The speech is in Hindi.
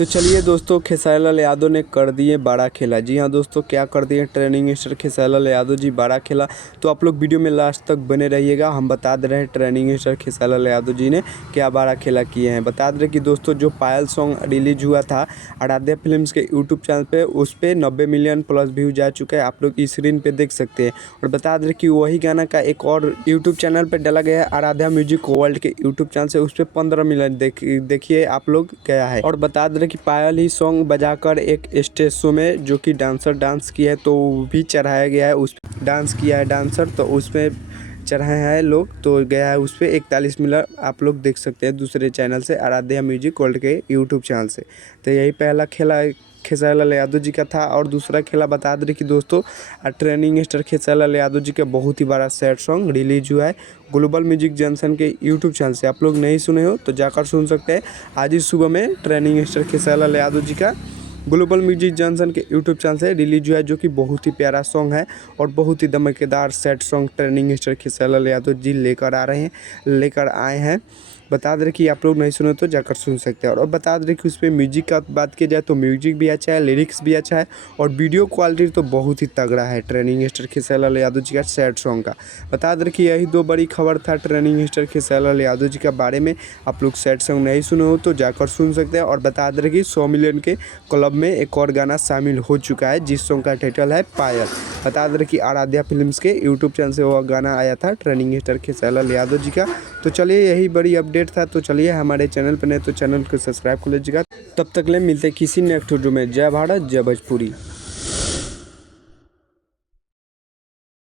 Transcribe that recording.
तो चलिए दोस्तों, खेसारी लाल यादव ने कर दिए बड़ा खेला। जी हाँ दोस्तों, क्या कर दिए ट्रेनिंग स्टार खेसारी लाल यादव जी, बड़ा खेला। तो आप लोग वीडियो में लास्ट तक बने रहिएगा। हम बता दे रहे हैं ट्रेनिंग स्टार खेसारी लाल यादव जी ने क्या बड़ा खेला किए हैं। बता दे रहे कि दोस्तों जो पायल सॉन्ग रिलीज हुआ था आराध्या फिल्म्स के यूट्यूब चैनल पे, उस पर 90 मिलियन प्लस व्यू जा चुका है। आप लोग स्क्रीन पे देख सकते हैं। और बता दे रहे कि वही गाना का एक और यूट्यूब चैनल पर डाला गया है आराध्या म्यूजिक वर्ल्ड के यूट्यूब चैनल से, उस पर 15 मिलियन देखिए आप लोग गया है। और बता दे रहे कि पायल ही सॉन्ग बजाकर एक स्टेज शो में जो कि डांसर डांस किया है तो वो भी चढ़ाया गया है। उस डांस किया है डांसर, तो उसमें चढ़ाए हैं लोग, तो गया है उस पर 41 मिलियन। आप लोग देख सकते हैं दूसरे चैनल से, आराध्या म्यूजिक वर्ल्ड के यूट्यूब चैनल से। तो यही पहला खेला खेसारी लाल यादव जी का था। और दूसरा खेला बता दें कि दोस्तों ट्रेनिंग स्टार खेसारी लाल यादव जी का बहुत ही बड़ा सैड सॉन्ग रिलीज हुआ है ग्लोबल म्यूजिक जंक्शन के यूट्यूब चैनल से। आप लोग नहीं सुने हो तो जाकर सुन सकते हैं। आज ही सुबह में ट्रेनिंग स्टार खेसारी लाल यादव जी का ग्लोबल म्यूजिक जंक्शन के यूट्यूब चैनल से रिलीज हुआ है, जो कि बहुत ही प्यारा सॉन्ग है और बहुत ही धमाकेदार sad song trending star Khesari Lal Yadav ji लेकर आए हैं। बता दे कि आप लोग नहीं सुने तो जाकर सुन सकते हैं। और बता दे कि उस पर म्यूजिक का बात की जाए तो म्यूजिक भी अच्छा है, लिरिक्स भी अच्छा है और वीडियो क्वालिटी तो बहुत ही तगड़ा है ट्रेनिंग स्टार खेसारी लाल यादव जी का सैड सॉन्ग का। बता दे कि यही दो बड़ी खबर था ट्रेनिंग स्टार खेसारी लाल यादव जी के बारे में। आप लोग सैड सॉन्ग नहीं सुने हो तो जाकर सुन सकते हैं। और बता दे कि 100 मिलियन के क्लब में एक और गाना शामिल हो चुका है, जिस सॉन्ग का टाइटल है पायल। बता दे कि आराध्या फिल्म्स के यूट्यूब चैनल से वो गाना आया था ट्रेनिंग स्टार खेसारी लाल यादव जी का। तो चलिए यही बड़ी अपडेट था। तो चलिए हमारे चैनल पर नहीं तो चैनल को सब्सक्राइब कर लीजिएगा। तब तक ले मिलते किसी नेक्स्ट वीडियो में। जय भारत जय भोजपुरी।